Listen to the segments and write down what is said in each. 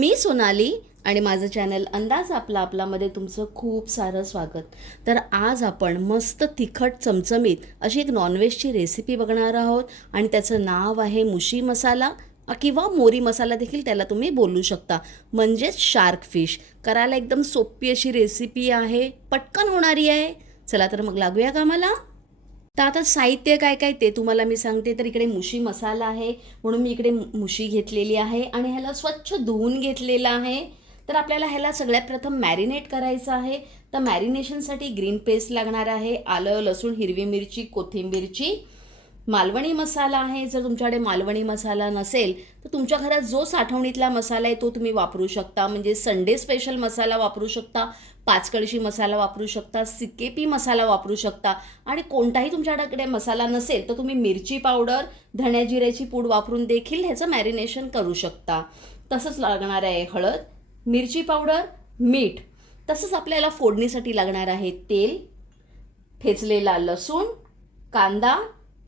मी सोनाली आणि माझं चॅनल अंदाज आपला आपलामध्ये तुमचं खूप सारं स्वागत. तर आज आपण मस्त तिखट चमचमीत अशी एक नॉनव्हेजची रेसिपी बघणार आहोत आणि त्याचं नाव आहे मुशी मसाला किंवा मोरी मसाला देखील त्याला तुम्ही बोलू शकता. म्हणजेच शार्क फिश करायला एकदम सोपी अशी रेसिपी आहे पटकन होणारी आहे. चला तर मग लागूया कामाला. तर आता साहित्य काय काय ते तुम्हाला मी सांगते. तर इकडे मुशी मसाला आहे म्हणून मी इकडे मुशी घेतलेली आहे आणि ह्याला स्वच्छ धुवून घेतलेला आहे. तर आपल्याला ह्याला सगळ्यात प्रथम मॅरिनेट करायचं आहे. तर मॅरिनेशनसाठी ग्रीन पेस्ट लागणार आहे आलं लसूण हिरवी मिरची कोथिंबीरची. मालवणी मसाला आहे जर तुमच्याकडे मालवणी मसाला नसेल तर तुमच्या घरात जो साठवणीतला मसाला आहे तो तुम्ही वापरू शकता. म्हणजे संडे स्पेशल मसाला वापरू शकता पाचकळशी मसाला वापरू शकता सिकेपी मसाला वापरू शकता. आणि कोणताही तुमच्याकडे मसाला नसेल तर तुम्ही मिरची पावडर धण्या जिऱ्याची पूड वापरून देखील ह्याचं मॅरिनेशन करू शकता. तसंच लागणार आहे हळद मिरची पावडर मीठ. तसंच आपल्याला फोडणीसाठी लागणार आहे तेल ठेचलेला लसूण कांदा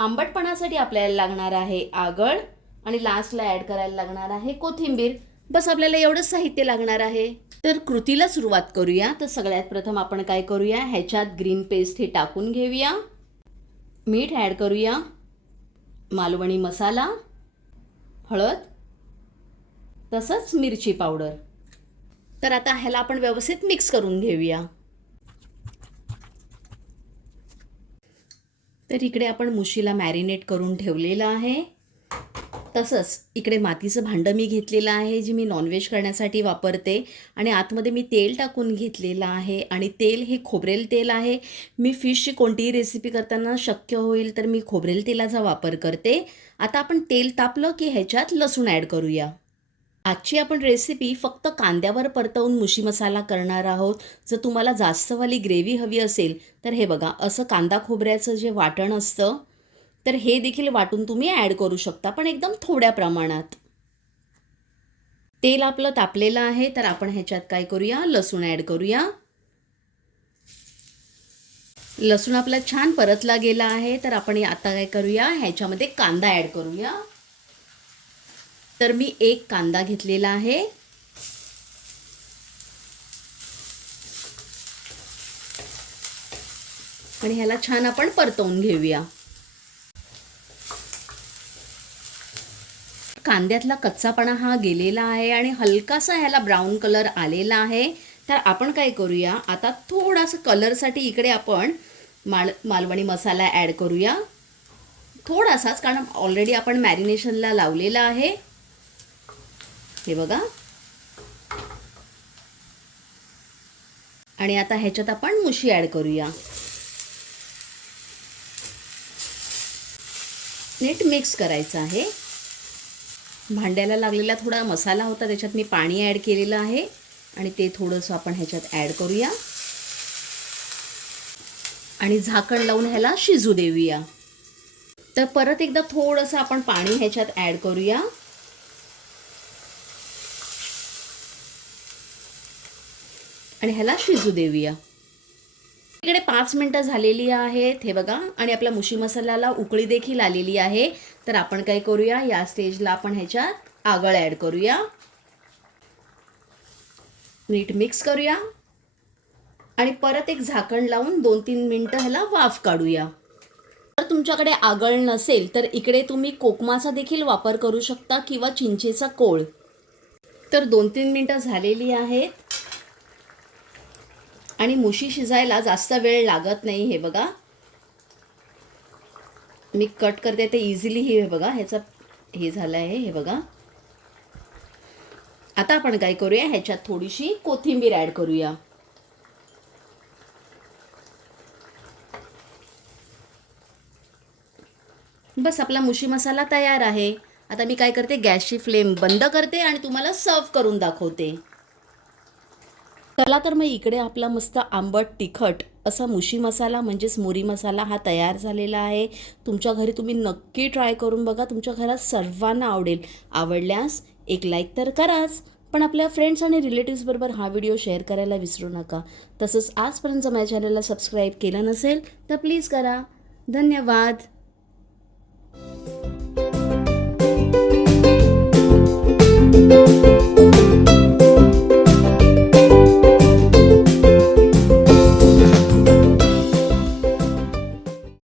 आंबटपणासाठी आपल्याला लागणार आहे आगळ आणि लास्टला ॲड करायला लागणार आहे कोथिंबीर. बस आपल्याला एवढंच साहित्य लागणार आहे. तर कृतीला सुरुवात करूया. तर सगळ्यात प्रथम आपण काय करूया? ह्याच्यात ग्रीन पेस्ट हे टाकून घेऊया. मीठ ॲड करूया. मालवणी मसाला हळद तसंच मिरची पावडर. तर आता ह्याला आपण व्यवस्थित मिक्स करून घेऊया. तर इकडे आपण मुशीला मॅरिनेट करून ठेवलेलं आहे. तसंच इकडे मातीचं भांडं मी घेतलेलं आहे जे मी नॉनव्हेज करण्यासाठी वापरते. आणि आतमध्ये मी तेल टाकून घेतलेलं आहे. आणि तेल हे खोबरेल तेल आहे. मी फिशची कोणतीही रेसिपी करताना शक्य होईल तर मी खोबरेल तेलाचा वापर करते. आता आपण तेल तापलं की ह्याच्यात लसूण ॲड करूया. आजची आपण रेसिपी फक्त कांद्यावर परतवून मुशी मसाला करणार आहोत. जर तुम्हाला जास्तवाली ग्रेव्ही हवी असेल तर हे बघा असं कांदा खोबऱ्याचं जे वाटण असतं तर हे देखील वाटून तुम्ही ॲड करू शकता पण एकदम थोड्या प्रमाणात. तेल आपलं तापलेलं आहे तर आपण ह्याच्यात काय करूया? लसूण ॲड करूया. लसूण आपला छान परतला गेला आहे तर आपण आता काय करूया? ह्याच्यामध्ये कांदा ॲड करूया. तर मी एक कांदा घेतलेला आहे. आणि ह्याला छान आपण परतवून घेऊया. कांद्यातला कच्चापणा हा गेलेला आहे आणि हलकासा ह्याला ब्राऊन कलर आलेला आहे. तर आपण काय करूया आता थोडासा कलरसाठी इकडे आपण माल मालवणी मसाला ॲड करूया. थोडासाच कारण ऑलरेडी आपण मॅरिनेशनला लावलेला आहे. हे बघा. आणि आता ह्याच्यात आपण मुशी ॲड करूया. नीट मिक्स करायचं आहे. भांड्याला लागलेला थोडा मसाला होता त्याच्यात मी पाणी ॲड केलेलं आहे. आणि ते थोडंसं आपण ह्याच्यात ॲड करूया. आणि झाकण लावून ह्याला शिजू देऊया. तर परत एकदा थोडंसं आपण पाणी ह्याच्यात ॲड करूया. आणि ह्याला शिजू देऊया इकडे पाच मिनटं झालेली आहेत हे बघा. आणि आपल्या मुशी मसाल्याला उकळी देखील आलेली आहे. तर आपण काय करूया? या स्टेजला आपण ह्याच्यात आगळ ॲड करूया. नीट मिक्स करूया. आणि परत एक झाकण लावून दोन तीन मिनटं ह्याला वाफ काढूया. जर तुमच्याकडे आगळ नसेल तर इकडे तुम्ही कोकमाचा देखील वापर करू शकता किंवा चिंचेचा कोळ. तर दोन तीन मिनटं झालेली आहेत. आणि मुशी शिजायला जास्त वेळ लागत नाही हे बघा. मी कट करते ते इझिली हे बघा ह्याचं हे झालं आहे हे बघा. आता आपण काय करूया ह्याच्यात थोडीशी कोथिंबीर ॲड करूया. बस आपला मुशी मसाला तयार आहे. आता मी काय करते गॅसची फ्लेम बंद करते आणि तुम्हाला सर्व करून दाखवते. चला तर मग इकडे आपला मस्त आंबट तिखट असा मुशी मसाला म्हणजेच मोरी मसाला हा तयार झालेला आहे. तुमच्या घरी तुम्ही नक्की ट्राय करून बघा. तुमच्या घरात सर्वांना आवडेल. आवडल्यास एक लाईक तर कराच. पण आपल्या फ्रेंड्स आणि रिलेटिव्सबरोबर हा व्हिडिओ शेअर करायला विसरू नका. तसंच आजपर्यंत माझ्या चॅनलला सबस्क्राईब केलं नसेल तर प्लीज करा. धन्यवाद.